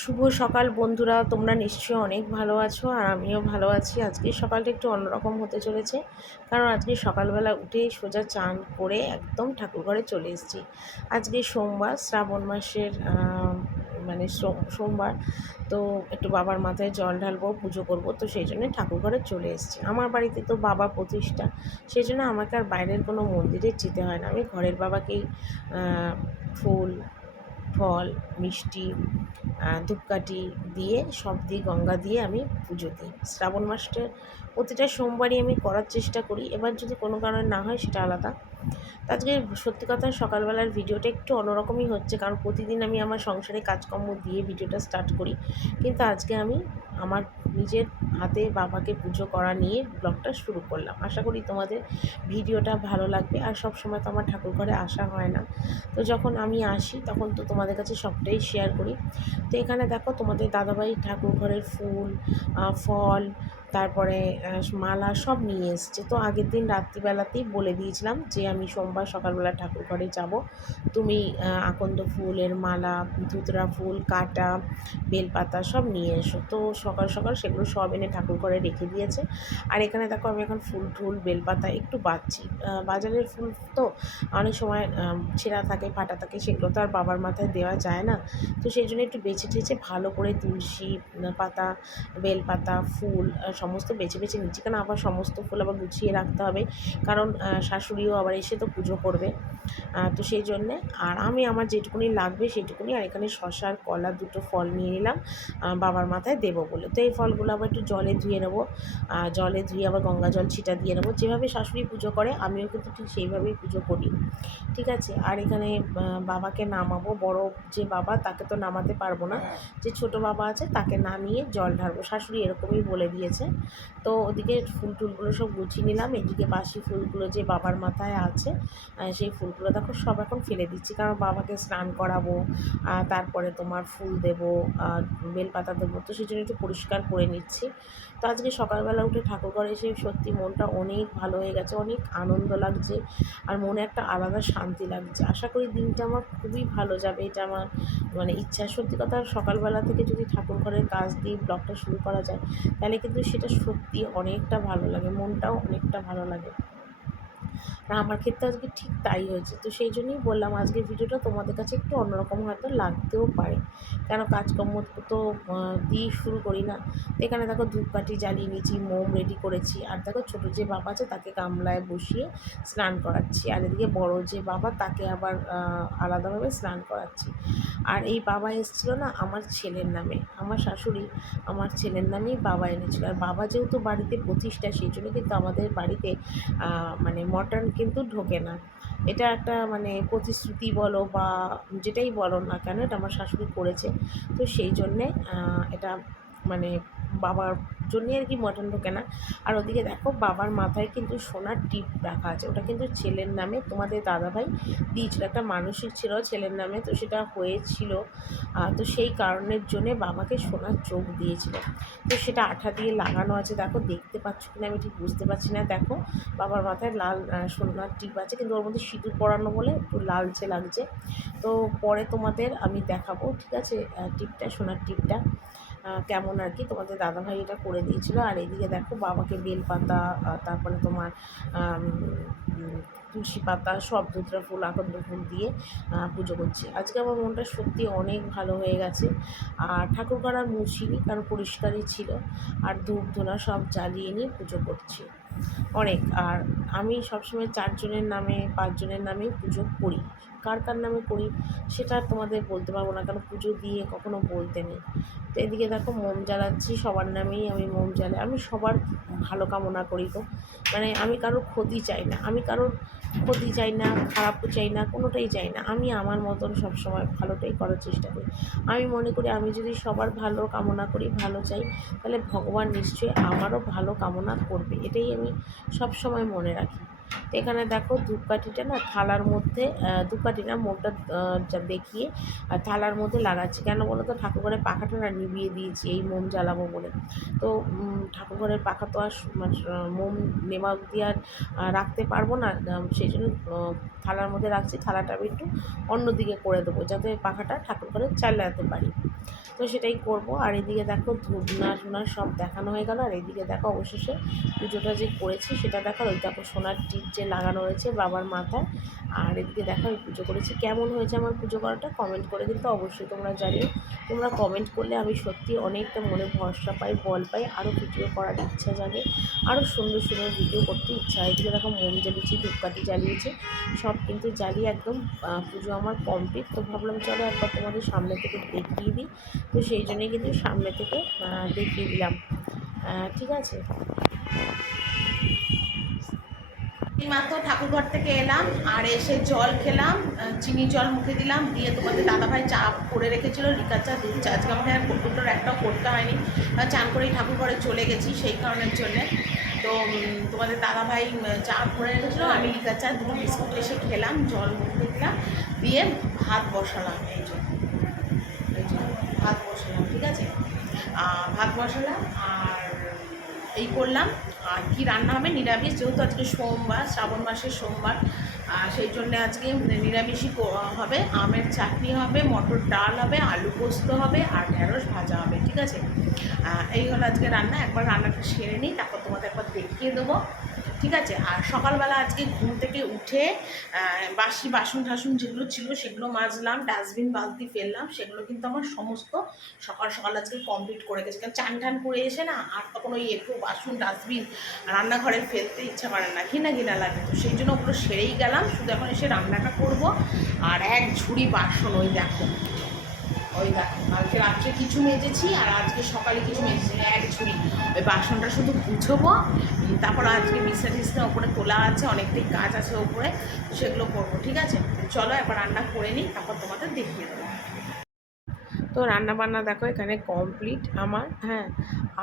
শুভ সকাল বন্ধুরা, তোমরা নিশ্চয়ই অনেক ভালো আছো আর আমিও ভালো আছি। আজকের সকালটা একটু অন্যরকম হতে চলেছে, কারণ আজকে সকালবেলা উঠেই সোজা চান করে একদম ঠাকুরঘরে চলে এসেছি। আজকে সোমবার, শ্রাবণ মাসের মানে সোমবার, তো একটু বাবার মাথায় জল ঢালবো, পুজো করব, তো সেই জন্যে ঠাকুরঘরে চলে এসেছি। আমার বাড়িতে তো বাবা প্রতিষ্ঠা, সেই জন্য আমাকে আর বাইরের কোনো মন্দিরে যেতে হয় না। আমি ঘরের বাবাকেই ফুল, ফল, মিষ্টি, ধূপকাঠি দিয়ে, সব দিয়ে, গঙ্গা দিয়ে আমি পুজো দিই। শ্রাবণ মাসটার প্রতিটা সোমবারই আমি করার চেষ্টা করি। এবার যদি কোনো কারণে না হয় সেটা আলাদা। তো আজকে সত্যি কথা সকালবেলার ভিডিওটা একটু অন্যরকমই হচ্ছে, কারণ প্রতিদিন আমি আমার সংসারে কাজকর্ম দিয়ে ভিডিওটা স্টার্ট করি, কিন্তু আজকে আমি আমার নিজের হাতে বাবাকে পুজো করা নিয়ে ব্লগটা শুরু করলাম। আশা করি তোমাদের ভিডিওটা ভালো লাগবে। আর সব সময় তো আমার ঠাকুর ঘরে আসা হয় না, তো যখন আমি আসি তখন তো তোমাদের কাছে সবটাই শেয়ার করি। তো এখানে দেখো তোমাদের দাদাভাই ঠাকুর ঘরের ফুল, ফল, তারপরে মালা সব নিয়ে এসছে। তো আগের দিন রাত্রিবেলাতেই বলে দিয়েছিলাম যে আমি সোমবার সকালবেলা ঠাকুর ঘরে যাব, তুমি আকন্দ ফুলের মালা, ধুতরা ফুল, কাটা, বেলপাতা সব নিয়ে এসো। তো সকাল সকাল সেগুলো সব এনে ঠাকুর ঘরে রেখে দিয়েছে। আর এখানে দেখো আমি এখন ফুল টুল বেলপাতা একটু বাঁচছি। বাজারের ফুল তো অনেক সময় ছেঁড়া থাকে, ফাটা থাকে, সেগুলো তো আর বাবার মাথায় দেওয়া যায় না। তো সেই জন্য একটু বেছে টেছে ভালো করে তুলসী পাতা, বেলপাতা, ফুল সমস্ত বেছে বেছে নিচ্ছি, কারণ আবার সমস্ত ফুল আবার গুছিয়ে রাখতে হবে, কারণ শাশুড়িও আবার এসে তো পুজো করবে। তো সেই জন্যে আর আমি আমার যেটুকুনি লাগবে সেইটুকুনি, আর এখানে শসা আর কলা দুটো ফল নিয়ে নিলাম বাবার মাথায় দেবো বলে। তো এই ফলগুলো আবার একটু জলে ধুয়ে নেবো, জলে ধুয়ে আবার গঙ্গা জল ছিটা দিয়ে নেবো। যেভাবে শাশুড়ি পুজো করে আমিও কিন্তু ঠিক সেইভাবেই পুজো করি, ঠিক আছে। আর এখানে বাবাকে নামাবো। বড় যে বাবা তাকে তো নামাতে পারবো না, যে ছোট বাবা আছে তাকে নামিয়ে জল ঢালবো, শাশুড়ি এরকমই বলে দিয়েছে। তো ওদিকে ফুল টুলগুলো সব গুছিয়ে নিলাম। এদিকে বাসি ফুলগুলো যে বাবার মাথায় আছে সেই ফুলগুলো দেখো সব এখন ফেলে দিচ্ছি, কারণ বাবাকে স্নান করাবো, তারপরে তোমার ফুল দেবো, বেলপাতা দেবো, তো সেই জন্য একটু পরিষ্কার করে নিচ্ছি। তো আজকে সকালবেলা উঠে ঠাকুরঘরে এসে সত্যি মনটা অনেক ভালো হয়ে গেছে, অনেক আনন্দ লাগছে, আর মনে একটা আলাদা শান্তি লাগছে। আশা করি দিনটা আমার খুবই ভালো যাবে, এটা আমার মানে ইচ্ছা। সত্যি কথা সকালবেলা থেকে যদি ঠাকুর ঘরের কাজ দিয়ে ব্লগটা শুরু করা যায়, তাহলে কিন্তু সেটা সত্যি অনেকটা ভালো লাগে, মনটাও অনেকটা ভালো লাগে। আর আমার ক্ষেত্রে আজকে ঠিক তাই হয়েছে। তো সেই জন্যই বললাম আজকের ভিডিওটা তোমাদের কাছে একটু অন্যরকম হয়তো লাগতেও পারে, কেন কাজকর্ম তো দিয়ে শুরু করি না। তো এখানে দেখো ধূপকাঠি জ্বালিয়ে নিয়েছি, মোম রেডি করেছি, আর দেখো ছোটো যে বাবা আছে তাকে গামলায় বসিয়ে স্নান করাচ্ছি, আর এদিকে বড় যে বাবা তাকে আবার আলাদাভাবে স্নান করাচ্ছি। আর এই বাবা এসেছিলো না আমার ছেলের নামে, আমার শাশুড়ি আমার ছেলের নামেই বাবা এনেছিলো। আর বাবা যেহেতু বাড়িতে প্রতিষ্ঠা, সেই জন্য কিন্তু আমাদের বাড়িতে মানে মটন কিন্তু ঢোকে না। এটা একটা মানে প্রতিশ্রুতি বলো বা যেটাই বলো না কেন, এটা আমার শাশুড়ি করেছে। তো সেই জন্যে এটা মানে বাবার জন্যে আর কি মটন ঢোকে না। আর ওদিকে দেখো বাবার মাথায় কিন্তু সোনার টিপ রাখা আছে, ওটা কিন্তু ছেলের নামে তোমাদের দাদাভাই দিয়েছিল, একটা মানসিক ছিল ছেলের নামে, তো সেটা হয়েছিল। তো সেই কারণের জন্যে বাবাকে সোনার চোখ দিয়েছিল। তো সেটা আঠা দিয়ে লাগানো আছে, দেখো দেখতে পাচ্ছ কিনা আমি ঠিক বুঝতে পারছি না। দেখো বাবার মাথায় লাল সোনার টিপ আছে, কিন্তু ওর মধ্যে সিঁদুর পরানো বলে একটু লালচে লাগছে। তো পরে তোমাদের আমি দেখাবো, ঠিক আছে, টিপটা, সোনার টিপটা কেমন আর কি। তোমাদের দাদাভাই এটা করে দিয়েছিল। আর এদিকে দেখো বাবাকে বেলপাতা, তারপরে তোমার তুলসী পাতা, সব ধুতরা ফুল, আকন্দ ফুল দিয়ে পুজো করছি। আজকে আমার মনটা সত্যি অনেক ভালো হয়ে গেছে। আর ঠাকুরঘর আর মুছিনি, কারণ পরিষ্কারই ছিল। আর ধূপ ধুনা সব জ্বালিয়ে নিয়ে পুজো করছি অনেক। আর আমি সবসময় 4 জনের নামে 5 জনের নামেই পুজো করি। কার কার নামে করি সেটা আর তোমাদের বলতে পারবো না, কারণ পুজো দিয়ে কখনো বলতে নেই। তো এদিকে দেখো মোম জ্বালাচ্ছি, সবার নামেই আমি মোম জ্বালাই। আমি সবার ভালো কামনা করি তো, মানে আমি কারোর ক্ষতি চাই না, আমি কারোর ক্ষতি চাই না, খারাপও চাই না, কোনোটাই চাই না। আমি আমার মতন সবসময় ভালোটাই করার চেষ্টা করি। আমি মনে করি আমি যদি সবার ভালো কামনা করি, ভালো চাই, তাহলে ভগবান নিশ্চয়ই আমারও ভালো কামনা করবে, এটাই আমি সব সময় মনে রাখি। তো এখানে দেখো ধূপকাঠিটা না থালার মধ্যে, ধূপকাঠি না মোমটা যা দেখিয়ে আর থালার মধ্যে লাগাচ্ছি। কেন বলো তো, ঠাকুরঘরের পাখাটা না নিভিয়ে দিয়েছি এই মোম জ্বালাবো বলে। তো ঠাকুরঘরের পাখা তো আর মানে মোম নেমা দিয়ে আর রাখতে পারবো না, সেই জন্য থালার মধ্যে রাখছি। থালাটা আমি একটু অন্যদিকে করে দেবো যাতে পাখাটা ঠাকুরঘরে চালাতে পারি। তো সেটাই করব। আর এদিকে দেখো ধূপনা টুনা সব দেখানো হয়ে গেল। আর এদিকে দেখো অবশেষে পুজোটা যে করেছি সেটা দেখার, ওই দেখো সোনার টিপ যে লাগানো রয়েছে বাবার মাথায়। আর এদিকে দেখো আমি পুজো করেছি। কেমন হয়েছে আমার পুজো করাটা কমেন্ট করে কিন্তু অবশ্যই তোমরা জানিও। তোমরা কমেন্ট করলে আমি সত্যি অনেকটা মনে ভরসা পাই, বল পাই, আরও ভিডিও করার ইচ্ছা জাগে, আরও সুন্দর সুন্দর ভিডিও করতে ইচ্ছা হয়। এদিকে দেখো মোম জ্বালিয়েছি, ধূপকাঠি জ্বালিয়েছি, সব কিন্তু জ্বালিয়ে একদম পুজো আমার কমপ্লিট। তো ভাবলাম চলো একবার তোমাদের সামনে থেকে দেখিয়ে দিই। তো সেই জন্যই কিন্তু সামনে থেকে দেখিয়ে দিলাম। ঠিক আছে। মাত্র ঠাকুরঘর থেকে এলাম আর এসে জল খেলাম, চিনি জল মুখে দিলাম, দিয়ে তোমাদের দাদাভাই চা করে রেখেছিল, লিকার চা, দুধ চা। আজকে আমাকে আর কুটুটোর একটাও করতে হয়নি, চান করেই ঠাকুরঘরে চলে গেছি সেই কারণের জন্যে। তো তোমাদের দাদাভাই চা করে রেখেছিলো, আমি লিকার চা দুটো বিস্কুট এসে খেলাম, জল মুখে দিলাম, দিয়ে ভাত বসালাম। এই যে ভাত বসালাম, ঠিক আছে, ভাত বসালাম। আর এই করলাম। আর কি রান্না হবে নিরামিষ, যেহেতু আজকে সোমবার, শ্রাবণ মাসের সোমবার, সেই জন্যে আজকে নিরামিষই হবে। আমের চাটনি হবে, মটর ডাল হবে, আলু পোস্ত হবে, আর ঢেঁড়স ভাজা হবে, ঠিক আছে। এই হলো আজকে রান্না। একবার রান্নাটা সেরে নিই, তারপর তোমাদের একবার দেখিয়ে দেবো, ঠিক আছে। আর সকালবেলা আজকে ঘুম থেকে উঠে বাসি বাসন টাসন যেগুলো ছিল সেগুলো মাজলাম, ডাস্টবিন বালতি ফেললাম, সেগুলো কিন্তু আমার সমস্ত সকাল সকাল আজকে কমপ্লিট করে গেছে। কারণ চান টান করে এসে না আর তখন ওই একটু বাসন ডাস্টবিন রান্নাঘরে ফেলতে ইচ্ছা করে না, ঘৃণা ঘৃণা লাগে। তো সেই জন্য ওগুলো সেরেই গেলাম, শুধু এখন এসে রান্নাটা করব। আর এক ঝুড়ি বাসন, ওই দেখো, ওই দেখো, কালকে রাত্রে কিছু মেজেছি আর আজকে সকালে কিছু মেজেছি, এক ঝুড়ি। ওই বাসনটা শুধু গুছবো, তারপর আজকে বিছনা টিছনা ওপরে তোলা আছে, অনেকটাই কাজ আছে ওপরে, সেগুলো করবো, ঠিক আছে। চলো একবার রান্না করে নিই, তারপর তোমাদের দেখিয়ে দেবো। তো রান্নাবান্না দেখো এখানে কমপ্লিট আমার, হ্যাঁ।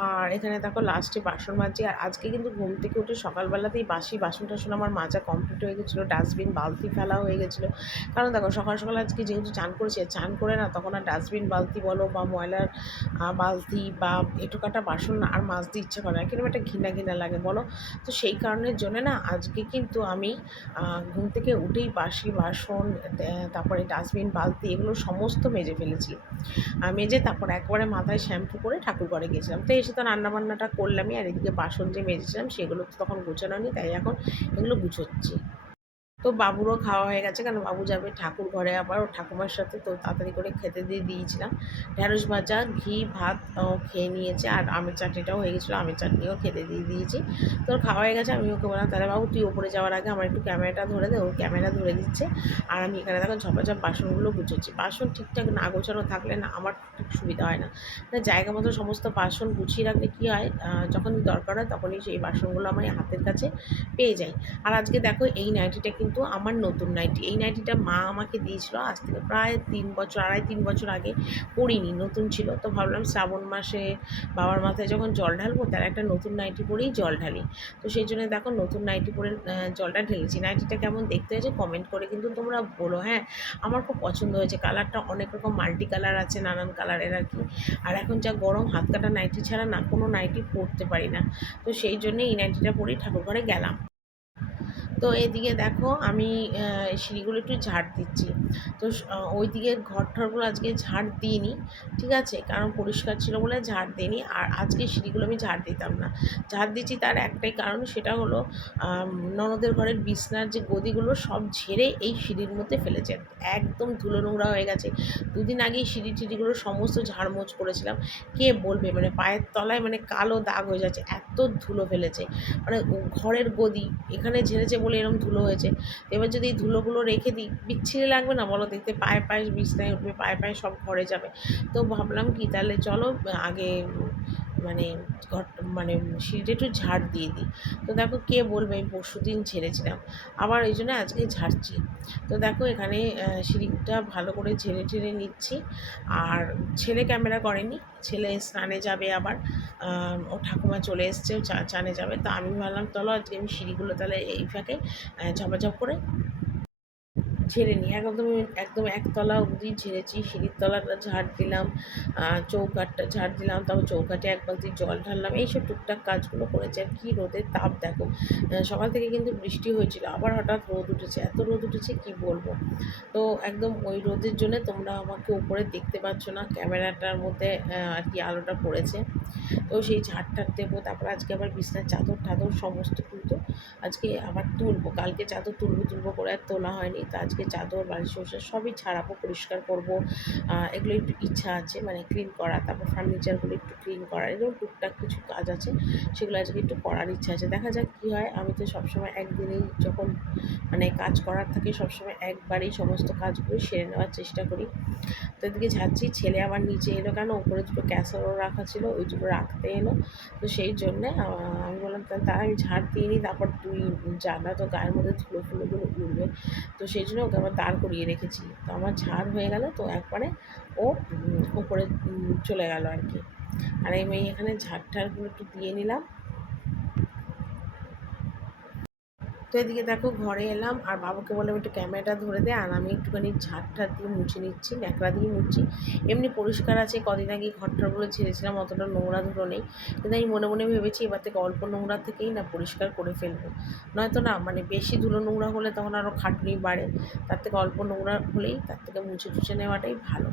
আর এখানে দেখো লাস্টে বাসন মাজছি। আর আজকে কিন্তু ঘুম থেকে উঠে সকালবেলাতেই বাসি বাসন টাসন আমার মাজা কমপ্লিট হয়ে গেছিলো, ডাস্টবিন বালতি ফেলা হয়ে গেছিলো। কারণ দেখো সকাল সকাল আজকে যেহেতু চান করেছি, চান করে না তখন আর ডাস্টবিন বালতি বলো বা ময়লার বালতি বা এঁটোকাটা বাসন আর মাজতে ইচ্ছে করে না, কিরকম একটা ঘৃণা ঘৃণা লাগে বলো। তো সেই কারণের জন্য না আজকে কিন্তু আমি ঘুম থেকে উঠেই বাসি বাসন, তারপরে ডাস্টবিন বালতি এগুলো সমস্ত মেজে ফেলেছি। মেজে তারপর একবারে মাথায় শ্যাম্পু করে ঠাকুরঘরে গেছিলাম। তো এসে তো রান্নাবান্নাটা করলামই, আর এদিকে বাসন যে মেজেছিলাম সেগুলো তো তখন গোছানো নেই, তাই এখন এগুলো গুছোচ্ছি। তো বাবুরও খাওয়া হয়ে গেছে, কারণ বাবু যাবে ঠাকুর ঘরে আবার ওর ঠাকুমার সাথে। তো তাড়াতাড়ি করে খেতে দিয়ে দিয়েছিলাম। ঢ্যাঁড়স ভাজা, ঘি, ভাত খেয়ে নিয়েছে। আর আমের চাটনিটাও হয়ে গেছিলো, আমের চাটনিও খেতে দিয়ে দিয়েছি। তোর খাওয়া হয়ে গেছে। আমি ওকে বললাম তাহলে বাবু তুই ওপরে যাওয়ার আগে আমার একটু ক্যামেরাটা ধরে দে। ও ক্যামেরা ধরে দিচ্ছে। আর আমি এখানে দেখো ঝপাঝপ বাসনগুলো গুছোচ্ছি। বাসন ঠিকঠাক না গোছানো থাকলে না আমার ঠিক সুবিধা হয় না। জায়গা মতো সমস্ত বাসন গুছিয়ে রাখলে কী হয়, যখন দরকার হয় তখনই সেই বাসনগুলো আমার হাতের কাছে পেয়ে যাই। আর আজকে দেখো এই নাইটিটা কিন্তু আমার নতুন নাইটি। এই নাইটিটা মা আমাকে দিয়েছিল আজ থেকে প্রায় 3 বছর, 2.5-3 বছর আগে। পরিনি, নতুন ছিল। তো ভাবলাম শ্রাবণ মাসে বাবার মাথায় যখন জল ঢালবো তার একটা নতুন নাইটি পরেই জল ঢালি। তো সেই জন্য দেখো নতুন নাইটি পরে জলটা ঢেলেছি। নাইটিটা কেমন দেখতে হয়েছে কমেন্ট করে কিন্তু তোমরা বলো, হ্যাঁ। আমার খুব পছন্দ হয়েছে, কালারটা অনেক রকম মাল্টি কালার আছে, নানান কালারের আর কি। আর এখন যা গরম, হাত কাটা নাইটি ছাড়া না কোনো নাইটি পরতে পারি না। তো সেই জন্যে এই নাইটিটা পরেই ঠাকুরঘরে গেলাম। তো এদিকে দেখো আমি সিঁড়িগুলো একটু ঝাড় দিচ্ছি। তো ওই দিকের ঘর ঠরগুলো আজকে ঝাড় দিইনি, ঠিক আছে, কারণ পরিষ্কার ছিল বলে ঝাড় দিইনি। আর আজকে সিঁড়িগুলো আমি ঝাড় দিতাম না, ঝাড় দিচ্ছি তার একটাই কারণ, সেটা হলো ননদের ঘরের বিছনার যে গদিগুলো সব ঝেড়ে এই সিঁড়ির মধ্যে ফেলেছে, একদম ধুলো নোংরা হয়ে গেছে। দুদিন আগেই সিঁড়ি টিড়িগুলো সমস্ত ঝাড়মোছ করেছিলাম। কে বলবে, মানে পায়ের তলায় মানে কালো দাগ হয়ে যাচ্ছে, এত ধুলো ফেলেছে। মানে ঘরের গদি এখানে ঝেড়েছে বলে এরকম ধুলো হয়েছে। এবার যদি এই ধুলোগুলো রেখে দিই বিচ্ছিরি লাগবে না বলো দেখতে, পায়ে পায়ে বিছনায় উঠবে, পায়ে পায়ে সব ঘরে যাবে। তো ভাবলাম কি তাহলে চলো আগে মানে ঘর মানে সিঁড়িটা একটু ঝাড় দিয়ে দিই। তো দেখো কে বলবে আমি পরশুদিন ঝেড়েছিলাম, আবার এই জন্য আজকে ঝাড়ছি। তো দেখো এখানে সিঁড়িটা ভালো করে ঝেড়ে ঝেড়ে নিচ্ছি। আর ছেলে ক্যামেরা করেনি, ছেলে স্নানে যাবে আবার, ও ঠাকুমা চলে এসছে, ও চানে যাবে। তো আমি ভাবলাম চলো আজকে আমি সিঁড়িগুলো তাহলে এই ফাঁকে ঝপাঝপ করে ঝেড়ে নিই। একদম একদম একতলা অবধি ঝেড়েছি, সিঁড়ির তলাটা ঝাড় দিলাম, চৌকাঠটা ঝাড় দিলাম, তারপর চৌকাঠে এক বালতি জল ঢাললাম, এইসব টুকটাক কাজগুলো করেছি। আর কি রোদের তাপ দেখো, সকাল থেকে কিন্তু বৃষ্টি হয়েছিল, আবার হঠাৎ রোদ উঠেছে, এত রোদ উঠেছে কি বলবো। তো একদম ওই রোদের জন্য তোমরা আমাকে উপরে দেখতে পাচ্ছ না, ক্যামেরাটার মধ্যে আর কি আলোটা পড়েছে। তো সেই ঝাড় টাড় দেবো, তারপর আজকে আবার বিছনার চাদর টাদর সমস্ত কিন্তু আজকে আবার তুলবো। কালকে চাদর তুলবো করে আর তোলা হয়নি। তো আজকে চাদর বালিশ ওষুধ সবই ছাড়াবো, পরিষ্কার করবো। এগুলো একটু ইচ্ছা আছে, মানে ক্লিন করা, তারপর ফার্নিচারগুলো একটু ক্লিন করা, এরকম টুকটাক কিছু কাজ আছে, সেগুলো আজকে একটু করার ইচ্ছা আছে। দেখা যাক কী হয়। আমি তো সবসময় একদিনেই যখন মানে কাজ করার থাকে সবসময় একবারেই সমস্ত কাজগুলো সেরে নেওয়ার চেষ্টা করি। তো এদিকে ঝাড়ছি, ছেলে আবার নিচে এলো কেন, উপরে দুটো ক্যাসারও রাখা ছিল, ওই দুটো রাখতে এলো। তো সেই জন্যে আমি বললাম তাহলে তার আমি ঝাড় দিয়ে নিই, তারপর তুই যা, না তো গায়ের মধ্যে ধুলো ফুলোগুলো উঠবে। তো সেই জন্য ওকে আবার দাঁড় করিয়ে রেখেছি। তো আমার ঝাড় হয়ে গেল, তো একবারে ও উপরে চলে গেল আর কি। আর আমি এখানে ঝাড় ঠাড়গুলো একটু দিয়ে নিলাম। তো এদিকে দেখো ঘরে এলাম, আর বাবাকে বললাম একটু ক্যামেরাটা ধরে দে, আর আমি একটুখানি ঝাড় ঠাড় দিয়ে মুছে নিচ্ছি, ন্যাকড়া দিয়ে মুছছি। এমনি পরিষ্কার আছে, কদিন আগে ঘরটারগুলো ঝেড়েছিলাম, অতটা নোংরা ধুলো নেই। কিন্তু আমি মনে মনে ভেবেছি এবার থেকে অল্প নোংরা থেকেই না পরিষ্কার করে ফেলবো, নয়তো না মানে বেশি ধুলো নোংরা হলে তখন আরও খাটুনি বাড়ে। তার থেকে অল্প নোংরা হলেই তার থেকে মুছে টুছে নেওয়াটাই ভালো।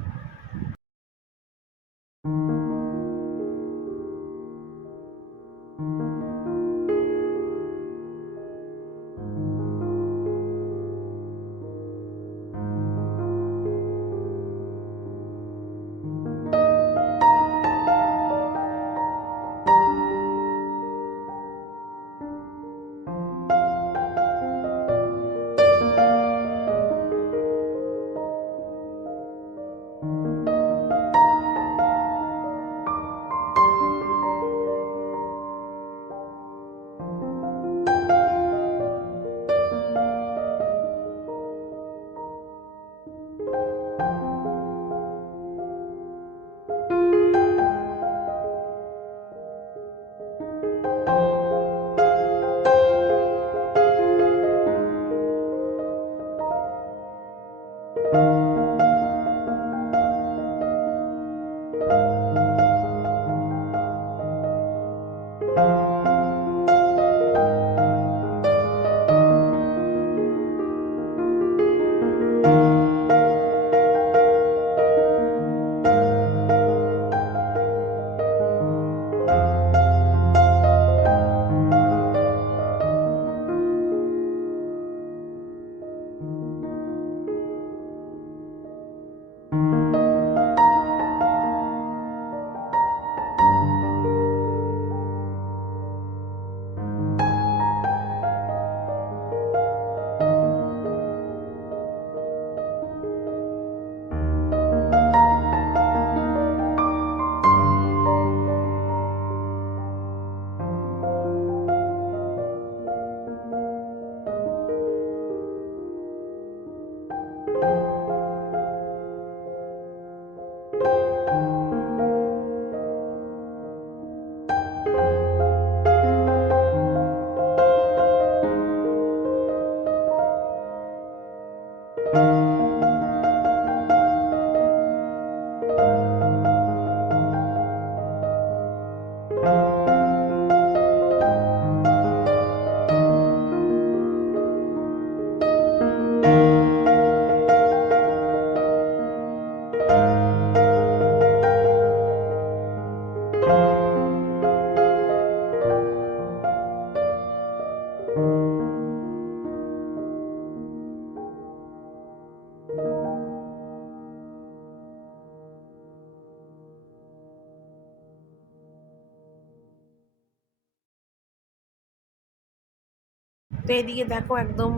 তো এদিকে দেখো একদম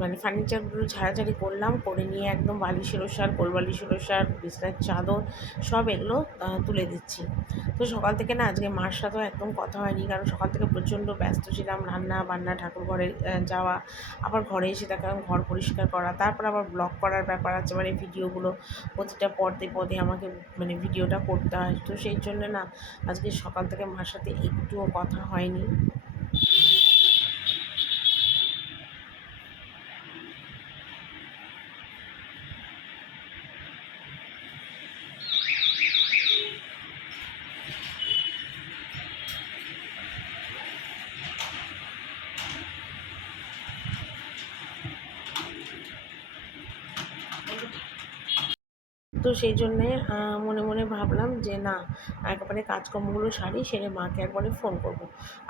মানে ফার্নিচারগুলো ঝাড়াঝাড়ি করলাম, করে নিয়ে একদম বালিশের ওষার, কোলবালিশের ওষার, বিছনার চাদর সব এগুলো তুলে দিচ্ছি। তো সকাল থেকে না আজকে মার সাথেও একদম কথা হয়নি, কারণ সকাল থেকে প্রচণ্ড ব্যস্ত ছিলাম, রান্না বান্না, ঠাকুর ঘরে যাওয়া, আবার ঘরে এসে দেখলাম ঘর পরিষ্কার করা, তারপর আবার ব্লগ করার ব্যাপার আছে, মানে ভিডিওগুলো প্রতিটা পদে পদে আমাকে মানে ভিডিওটা করতে হয়। তো সেই জন্য না আজকে সকাল থেকে মার সাথে একটুও কথা হয়নি। তো সেই জন্যে মনে মনে ভাবলাম যে না, একেবারে কাজকর্মগুলো সারি, সেরে মাকে একবারে ফোন করব।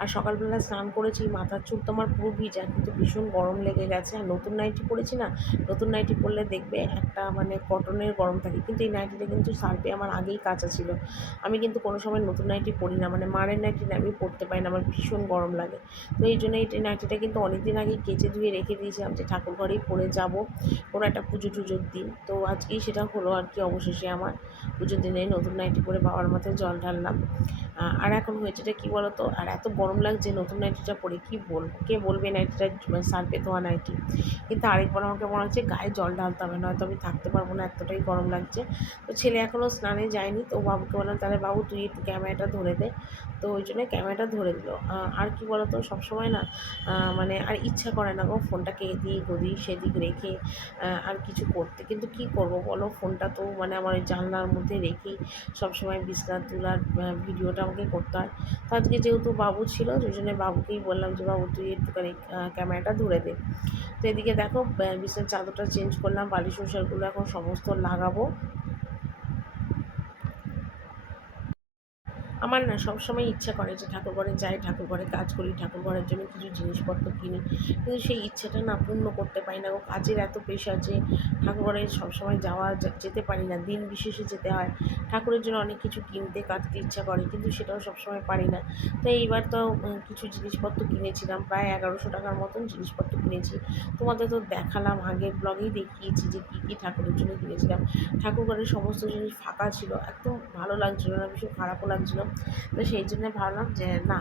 আর সকালবেলা স্নান করেছি, মাথার চুল তো আমার পুরো ভিজা, কিন্তু ভীষণ গরম লেগে গেছে। আর নতুন নাইটি পরেছি না, নতুন নাইটি পরলে দেখবে একটা মানে কটনের গরম থাকে, কিন্তু এই নাইটিটা কিন্তু সার্ফে আমার আগেই কাচা ছিল। আমি কিন্তু কোনো সময় নতুন নাইটি পরি না, মানে মারের নাইটি না আমি পরতে পারি না, আমার ভীষণ গরম লাগে। তো এই জন্য এই নাইটিটা কিন্তু অনেক দিন আগেই কেচে ধুয়ে রেখে দিয়েছিলাম, যে ঠাকুর ঘরেই পরে যাব কোনো একটা পুজো টুজোর দিন। তো আজকেই সেটা হলো আর কি, অবশেষে আমার পুজোর দিনে নতুন নাইটি পরে বাবার মাথায় জল ঢাললাম। আর এখন হয়েছেটা কী বলো তো, আর এত গরম লাগছে নতুন নাইটিটা পরে, কী বলবো, কে বলবে নাইটিটা মানে সার্ফে ধোয়া নাইটি। কিন্তু আরেকবার আমাকে মনে হচ্ছে গায়ে জল ঢালতে হবে, নয়তো আমি থাকতে পারবো না, এতটাই গরম লাগছে। তো ছেলে এখনও স্নানে যায়নি, তো বাবুকে বললাম তাহলে বাবু তুই একটু ক্যামেরাটা ধরে দে। তো ওই জন্য ক্যামেরাটা ধরে দিল। আর কি বলো তো, সবসময় না মানে আর ইচ্ছা করে না গো ফোনটাকে এদিক ওদিক সেদিক রেখে আর কিছু করতে। কিন্তু কি করব বলো, ফোনটা তো মানে আমার ওই জানলার মধ্যে রেখেই সবসময় বিছনার তুলার ভিডিওটা আমাকে করতে হয়। তো আজকে যেহেতু বাবু ছিল, ওই জন্য বাবুকেই বললাম যে বাবু তুই একটুখানি ক্যামেরাটা ধরে দে। তো এদিকে দেখো বিছনার চাদরটা চেঞ্জ করলাম, বালিশ ওষারগুলো এখন সমস্ত লাগাবো। আমার না সবসময় ইচ্ছা করে যে ঠাকুরঘরে যাই, ঠাকুরঘরে কাজ করি, ঠাকুরঘরের জন্য কিছু জিনিসপত্র কিনি, কিন্তু সেই ইচ্ছাটা না পূর্ণ করতে পারি না। ও কাজের এত প্রেশার যে ঠাকুরঘরে সবসময় যেতে পারি না, দিন বিশেষে যেতে হয়। ঠাকুরের জন্য অনেক কিছু কিনতে কাটতে ইচ্ছা করে, কিন্তু সেটাও সবসময় পারি না। তো এইবার তো কিছু জিনিসপত্র কিনেছিলাম, প্রায় 1100 টাকার মতন জিনিসপত্র কিনেছি। তোমাদের তো দেখালাম, আগের ব্লগেই দেখিয়েছি যে কী কী ঠাকুরের জন্য কিনেছিলাম। ঠাকুরঘরের সমস্ত জিনিস ফাঁকা ছিল, একদম ভালো লাগছিলো না, ভীষণ খারাপও লাগছিলো। তো সেই জন্য ভাবলাম যে না,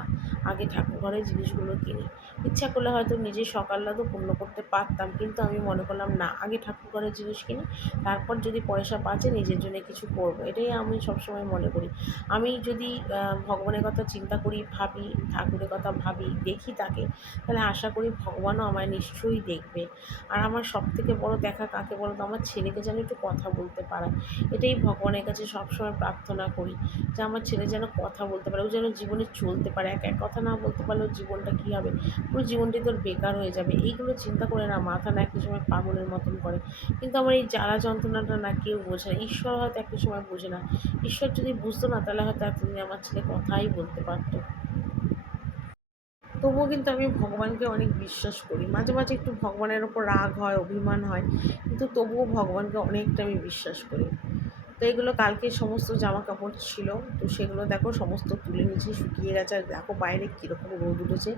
আগে ঠাকুরঘরের জিনিসগুলো কিনি। ইচ্ছা করলে হয়তো নিজের সকালটা তো পূর্ণ করতে পারতাম, কিন্তু আমি মনে করলাম না, আগে ঠাকুরঘরের জিনিস কিনি, তারপর যদি পয়সা বাঁচে নিজের জন্য কিছু করব। এটাই আমি সবসময় মনে করি। আমি যদি ভগবানের কথা চিন্তা করি, ভাবি, ঠাকুরের কথা ভাবি, দেখি তাকে, তাহলে আশা করি ভগবানও আমায় নিশ্চয়ই দেখবে। আর আমার সবথেকে বড় দেখা কাকে বলো তো, আমার ছেলেকে যেন একটু কথা বলতে পারায়। এটাই ভগবানের কাছে সবসময় প্রার্থনা করি, যে আমার ছেলে যেন কথা বলতে পারে, ও যেন জীবনে চলতে পারে। এক এক কথা না বলতে পারলে ওর জীবনটা কী হবে, পুরো জীবনটাই তোর বেকার হয়ে যাবে। এইগুলো চিন্তা করে না মাথা না একই সময় পাগলের মতন করে। কিন্তু আমার এই জ্বালা যন্ত্রণাটা না কেউ বোঝে না, ঈশ্বর হয়তো একটা সময় বোঝে না। ঈশ্বর যদি বুঝতো না, তাহলে হয়তো এতদিন আমার ছেলে কথাই বলতে পারতো। তবুও কিন্তু আমি ভগবানকে অনেক বিশ্বাস করি। মাঝে মাঝে একটু ভগবানের ওপর রাগ হয়, অভিমান হয়, কিন্তু তবুও ভগবানকে অনেকটা আমি বিশ্বাস করি। তো এগুলো কালকে সমস্ত জামা কাপড় ছিল, তো সেগুলো দেখো সমস্ত তুলে নিয়েছি, শুকিয়ে গেছে। আর দেখো বাইরে কীরকম রোদ উঠেছে,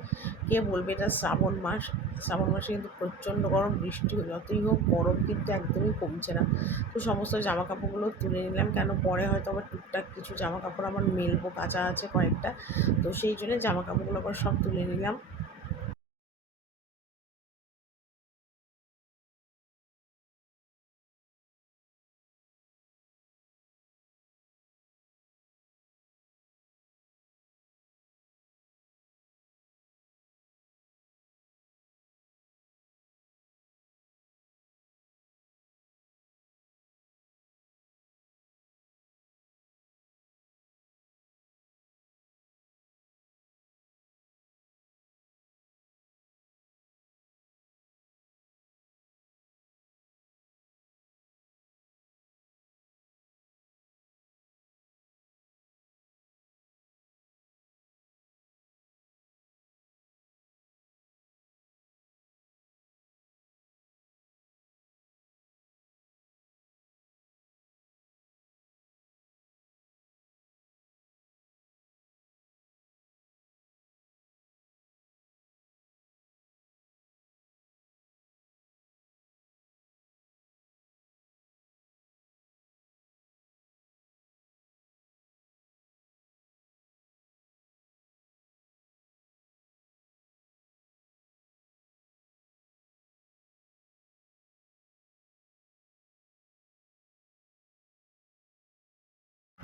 কে বলবে এটা শ্রাবণ মাস। শ্রাবণ মাসে কিন্তু প্রচণ্ড গরম, বৃষ্টি যতই হোক গরম কিন্তু একদমই কমছে না। তো সমস্ত জামা কাপড়গুলো তুলে নিলাম, কেন পরে হয়তো আবার টুকটাক কিছু জামা কাপড় আমার মেলবো, কাঁচা আছে কয়েকটা। তো সেই জন্য জামা কাপড়গুলো আবার সব তুলে নিলাম।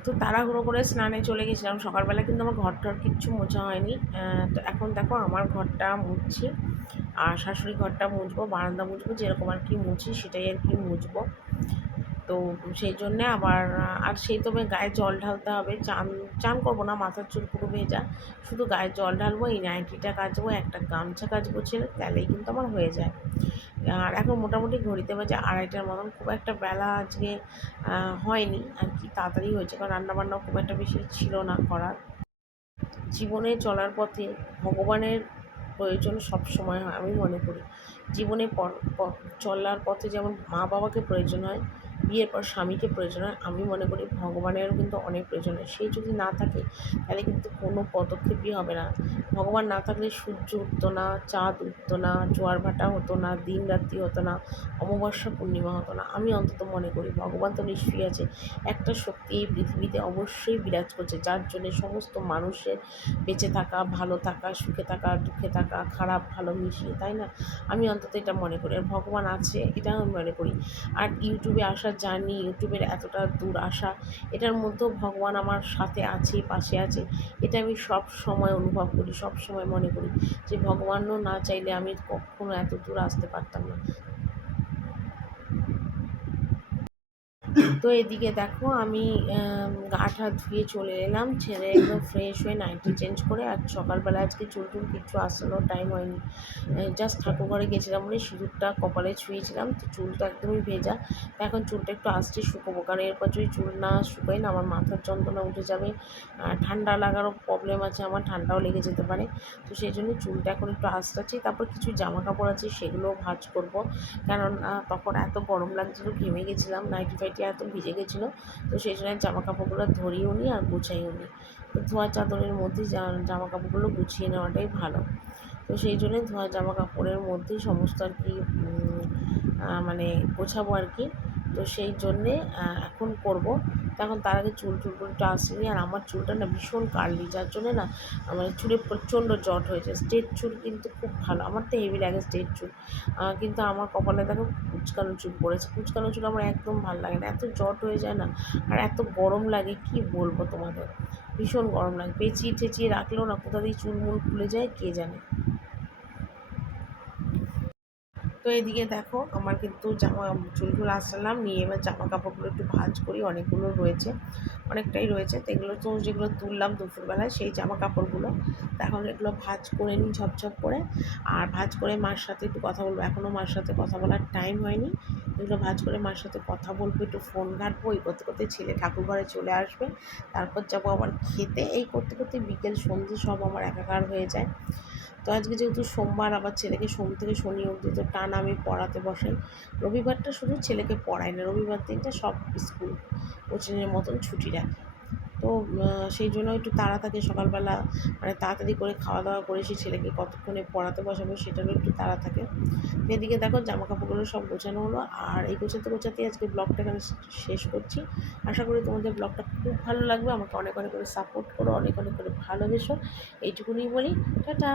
তো তাড়াহুড়ো করে স্নানে চলে গেছিলাম সকালবেলা, কিন্তু আমার ঘরটার কিচ্ছু মোছা হয়নি। তো এখন দেখো আমার ঘরটা মুছছি, আর শাশুড়ি ঘরটা মুছবো, বারান্দা মুছবো, যেরকম আর কি মুছি সেটাই আর কি মুছবো। তো সেই জন্যে আবার আর সেই তবে গায়ে জল ঢালতে হবে। চান চান করবো না, মাথার চুল পুরো ভেজা, শুধু গায়ে জল ঢালবো, এই নাইটিটা কাচবো, একটা গামছা কাচবো ছেলে, তাহলেই কিন্তু আমার হয়ে যায়। আর এখন মোটামুটি ঘড়িতে বাজে 2:30টার মতন, খুব একটা বেলা আজকে হয়নি আর কি, তাড়াতাড়ি হয়েছে, কারণ রান্নাবান্নাও খুব একটা বেশি ছিল না করার। জীবনে চলার পথে ভগবানের প্রয়োজন সব সময় হয়, আমি মনে করি। জীবনে চলার পথে যেমন মা বাবাকে প্রয়োজন হয়, বিয়ের পর স্বামীকে প্রয়োজন হয়, আমি মনে করি ভগবানেরও কিন্তু অনেক প্রয়োজন হয়। সে যদি না থাকে তাহলে কিন্তু কোনো পদক্ষেপই হবে না। ভগবান না থাকলে সূর্য উঠতো না, চাঁদ উঠতো না, জোয়ার ভাটা হতো না, দিন রাত্রি হতো না, অমাবস্যা পূর্ণিমা হতো না। আমি অন্তত মনে করি ভগবান তো নিশ্চয়ই আছে। একটা শক্তি এই পৃথিবীতে অবশ্যই বিরাজ করছে, যার জন্যে সমস্ত মানুষের বেঁচে থাকা, ভালো থাকা, সুখে থাকা, দুঃখে থাকা, খারাপ ভালো মিশিয়ে, তাই না? আমি অন্তত এটা মনে করি, আর ভগবান আছে এটা আমি মনে করি। আর ইউটিউবে আসার জার্নি, ইউটিউবের এতটা দূর আসা, এটার মধ্যেও ভগবান আমার সাথে আছে, পাশে আছে, এটা আমি সব সময় অনুভব করি, সব সময় মনে করি যে ভগবানও না চাইলে আমি কখনো এত দূর আসতে পারতাম না। তো এদিকে দেখো আমি গা টা ধুয়ে চলে এলাম, ছেলে একদম ফ্রেশ হয়ে নাইটি চেঞ্জ করে। আর সকালবেলা আজকে চুল টুল কিচ্ছু আসানোর টাইম হয়নি, জাস্ট ঠাকুর ঘরে গেছিলাম বলে সিঁদুরটা কপালে ছুঁয়েছিলাম, তো চুলটা একদমই ভেজা। তো এখন চুলটা একটু আসতে শুকোবো, কারণ এরপর যদি চুল না শুকোয় না আমার মাথার যন্ত্রণা উঠে যাবে, ঠান্ডা লাগারও প্রবলেম আছে, আমার ঠান্ডাও লেগে যেতে পারে। তো সেই জন্য চুলটা এখন একটু আঁচড়াচ্ছি, তারপর কিছু জামা কাপড় আছে সেগুলোও ভাঁজ করব, কারণ তখন এত গরম লাগছিলো, ঘেমে গেছিলাম, নাইটি ফাইটি এত ভিজে গেছিলো। তো সেই জন্য জামা কাপড়গুলো ধরিয়েও নিই আর গুছাইও নিই। তো ধোয়া চাদরের মধ্যেই জামা কাপড়গুলো গুছিয়ে নেওয়াটাই ভালো। তো সেই জন্যই ধোয়া জামা কাপড়ের মধ্যেই সমস্ত আর কি মানে গোছাবো আর কি। তো সেই জন্যে এখন করব। তো এখন তার আগে চুলগুলো একটু আসেনি, আর আমার চুলটা না ভীষণ কার্লি, যার জন্যে না মানে চুলে প্রচণ্ড জট হয়েছে। স্ট্রেট চুল কিন্তু খুব ভালো, আমার তো হেভি লাগে স্ট্রেট চুল, কিন্তু আমার কপালে দেখো কুচকানো চুল পড়েছে। কুচকানো চুল আমার একদম ভালো লাগে না, এত জট হয়ে যায় না, আর এত গরম লাগে কি বলবো তোমাদের, ভীষণ গরম লাগে, পেঁচিয়ে টেঁচিয়ে রাখলেও না কোথা দিয়ে চুলমুল খুলে যায় কে জানে। তো এদিকে দেখো আমার কিন্তু চুলগুলো আসলাম নিয়ে, এবার জামা কাপড়গুলো একটু ভাঁজ করি, অনেকগুলো রয়েছে, অনেকটাই রয়েছে, তো এগুলো তো যেগুলো তুললাম দুপুরবেলায় সেই জামা কাপড়গুলো, তো এখন এগুলো ভাঁজ করে নিই ঝপঝপ করে। আর ভাঁজ করে মার সাথে একটু কথা বলবো, এখনও মার সাথে কথা বলার টাইম হয়নি, এগুলো ভাঁজ করে মার সাথে কথা বলবো, একটু ফোন ঘাঁটবো, এই করতে করতে ছেলে ঠাকুর ঘরে চলে আসবে, তারপর যাবো আবার খেতে, এই করতে করতে বিকেল সন্ধ্যে সব আমার একাকার হয়ে যায়। তো আজকে যেহেতু সোমবার, আবার ছেলেকে সোম থেকে শনি অবধি তো টানা আমি পড়াতে বসাই, রবিবারটা শুধু ছেলেকে পড়াই না, রবিবার দিনটা সব স্কুল কোচিংয়ের মতন ছুটি রাখে। তো সেই জন্য একটু তাড়া থাকে সকালবেলা, মানে তাড়াতাড়ি করে খাওয়া দাওয়া করে সেই ছেলেকে কতক্ষণে পড়াতে বসাবো সেটারও একটু তাড়া থাকে। তো এদিকে দেখো জামা কাপড়গুলো সব গোছানো হলো, আর এই গোছাতে গোছাতেই আজকে ব্লগটাকে আমি শেষ করছি। আশা করি তোমাদের ব্লগটা খুব ভালো লাগবে, আমাকে অনেক অনেক করে সাপোর্ট করো, অনেক অনেক করে ভালোবেসো, এইটুকুনি বলি। টাটা।